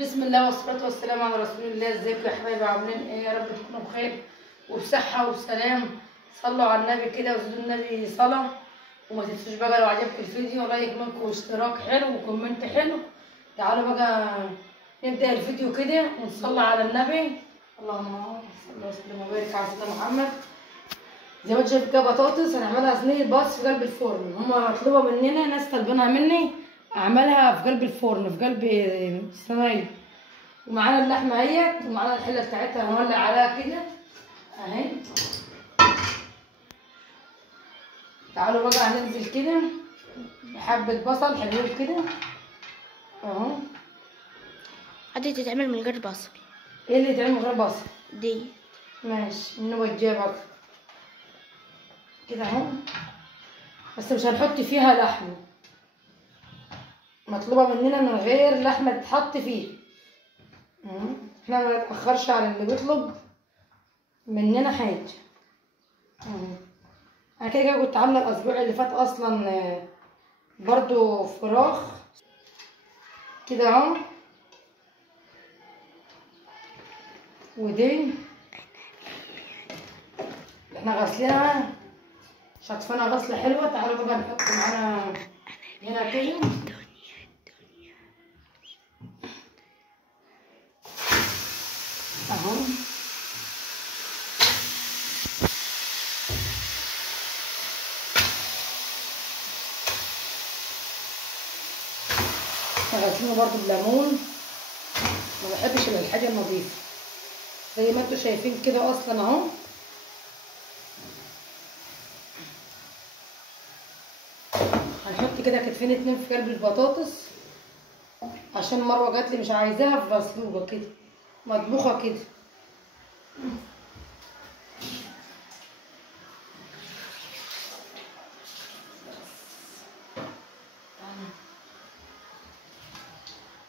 بسم الله والصلاة والسلام على رسول الله. ازيكم يا حبايبي؟ عاملين ايه؟ يا رب تكونوا بخير وبصحة وبسلام. صلوا على النبي كده وزيدوا النبي صلاة. وما تنسوش بقى لو عجبكم الفيديو لايك منكم واشتراك حلو وكومنت حلو. تعالوا بقى نبدأ الفيديو كده ونصلي على النبي. اللهم صل وسلم وبارك على سيدنا محمد. زي ما انت شايف كده بطاطس هنعملها صينية بطاطس في قلب الفرن. هما مطلوبة مننا، ناس طالبينها مني اعملها في قلب الفرن في قلب الصينية. ومعانا اللحمه اهيت ومعانا الحله بتاعتها هنولع عليها كده اهي. تعالوا بقى هننزل كده بحبه بصل حلوين كده اهو. دي تتعمل من غير بصل. ايه اللي يتعمل من غير بصل؟ دي ماشي نوجيها بقى كده اهو. بس مش هنحط فيها لحمه، مطلوبه مننا من غير لحمه تتحط فيه. احنا ما نتاخرش على اللي بيطلب مننا حاجه. انا كده كده كنت عامله الاسبوع اللي فات اصلا برضو فراخ كده اهو. ودي احنا غسلينها شطفنا غسله حلوه. تعالوا بقى نحط معانا هنا كده اهو. غسلينه برضو بليمون، ما بحبش الحاجه النظيفه زي ما انتوا شايفين كده اصلا اهو. هنحط كده كتفين اتنين في قلب البطاطس عشان مروه جاتلي مش عايزاها مسلوقه كده مطبوخه كده.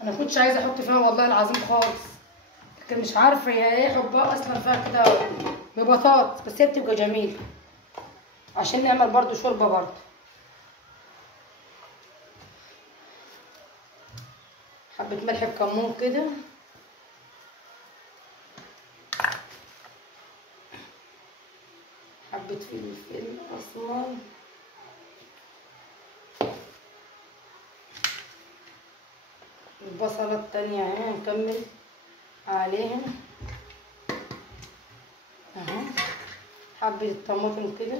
انا كنتش عايزه احط فيها والله العظيم خالص، لكن مش عارفه هي ايه حبها اصلا فيها كده ببطاطس، بس هي بتبقى جميله عشان نعمل برضو شوربه برضو. حبه ملح بكمون كده، حبه فلفل اسمر، البصله التانية اهي هنكمل عليها اهو. حبه الطماطم كده،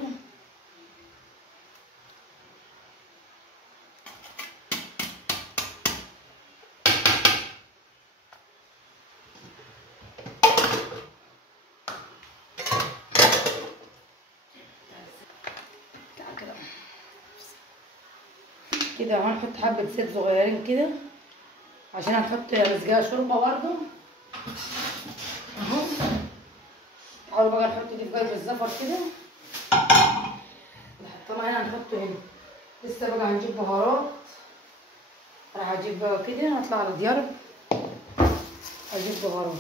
كده هنحط حبه زيت صغيرين كده عشان هنحط مسقاها شوربه برضو اهو. تعالوا بقى نحط دي في قلب الزفر كده، نحطها هنا نحطه هنا. لسه بقى هنجيب بهارات، راح اجيب بقى كده هطلع على ديار اجيب بهارات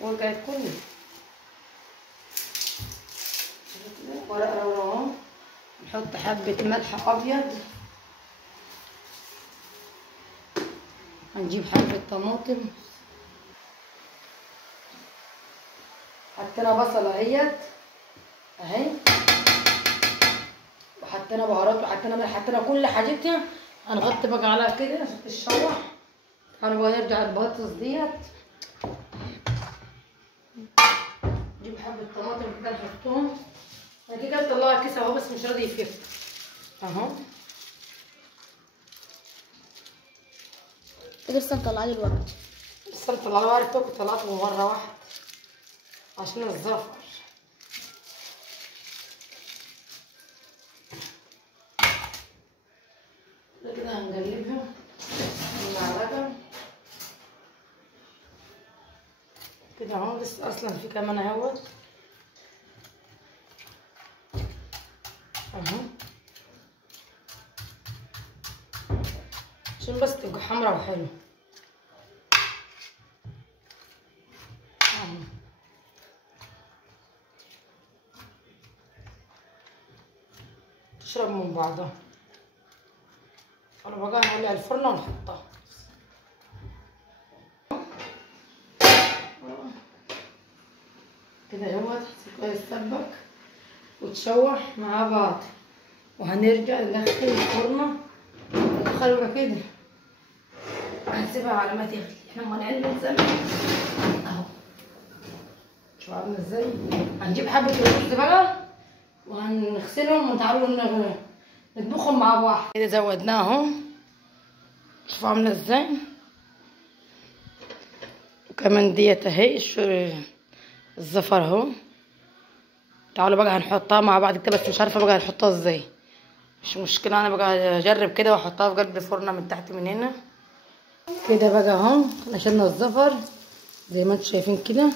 وقعت كله ورق لورا اهو. نحط حبه ملح ابيض، هنجيب حبه طماطم، حطينا بصله اهيت اهي، وحطينا بهارات وحطينا ملح، حطينا كل حاجتنا. هنغطي بقى عليها كده عشان تتشوح. هنبقى نرجع البطاطس ديت، نجيب حبه طماطم كده نحطهم. انا كده مطلعه كيس اهو بس مش راضي يفك اهو. لسه مطلعاه دلوقتي. لسه مطلعه وعرفت كنت طلعته مره واحده عشان الزفر. كده هنقلبها بالمعلقه كده اهو. لسه اصلا في كمان اهوت اهو عشان بس تبقى حمرا وحلوه اهو. تشرب من بعضها. انا بقى هنولع الفرن ونحطها. يتسبك وتشوح مع بعض، وهنرجع ندخل الفرن. ندخله بقى كده، هنسيبها على ما تغلي. احنا مانعين من زمان اهو. شوفوا عامله ازاي. هنجيب حبه الرز بقى وهنغسلهم وتعالوا نطبخهم مع بعض. كده زودناهم، شوفوا عامله ازاي. وكمان ديت اهي الزفر اهو. تعالوا بقى هنحطها مع بعض كده، بس مش عارفه بقى هنحطها ازاي. مش مشكله، انا بقى هجرب كده واحطها في قلب الفرن من تحت من هنا كده بقى اهو. احنا شلنا الزفر زي ما انتم شايفين كده.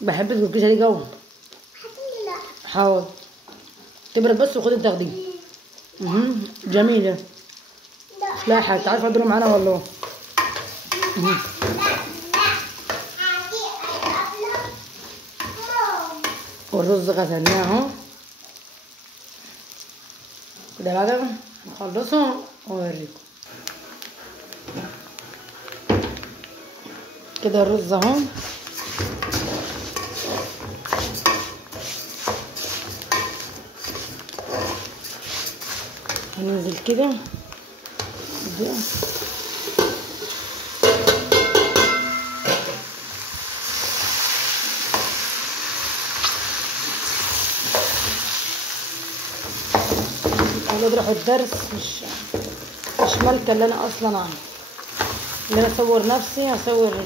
بحب الجرجيشه دي جوه. حاول تبرد بس وخد التخدير. جميله. مش لاقي حاجه. تعرفوا ادوا معانا والله. والرز غسلناه اهو كده بقى. نخلصه واوريكم. كده الرز اهو. هننزل كده اولاد راحوا الدرس. مش مالكه اللي انا اصلا عامله، اللي انا اصور نفسي اصور.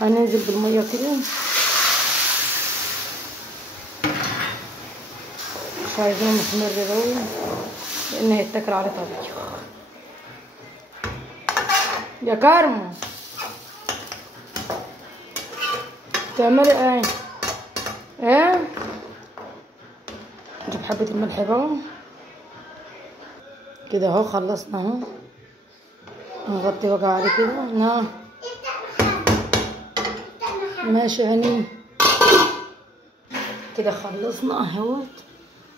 هننزل بالميه كده. مش عايزينه محمر قوي لان هيتاكل عليه طبيخ. يا كارمو تعملي ايه؟ ايه؟ نجيب حبه الملح بقى كده اهو. خلصنا اهو. نغطي بقى عليه كده. نعم ماشي هني. كده خلصنا اهوت.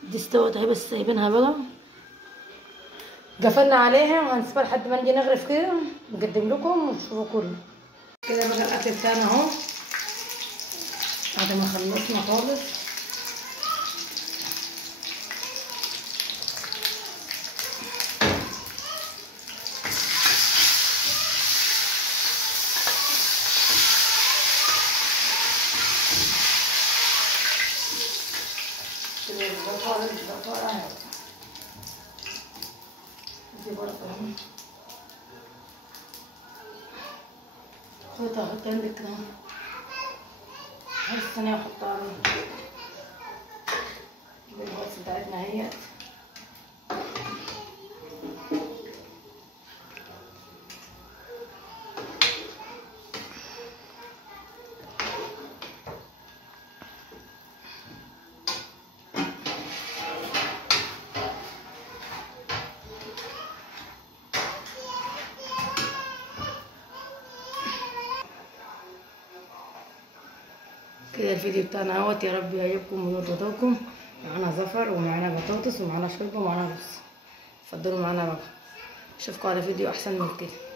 دي استوت اهي، بس سايبينها بقى. قفلنا عليها وهنسيبها لحد ما نجي نغرف كده نقدم لكم وتشوفوا كله. كده بقى الاكل بتاعنا اهو بعد ما خلصنا خالص. الزفارة اهي. دي برضه اهي. خدها حطها عندك اهو. هاي الصينية احطها عليها. دي البطاطس بتاعتنا اهيت. كده الفيديو بتاعنا اهوت. يا رب يعجبكم ويرضاكم. معانا زفر ومعانا بطاطس ومعانا شوربه ومعانا رز. اتفضلوا معانا بقى. اشوفكم على فيديو احسن من كده.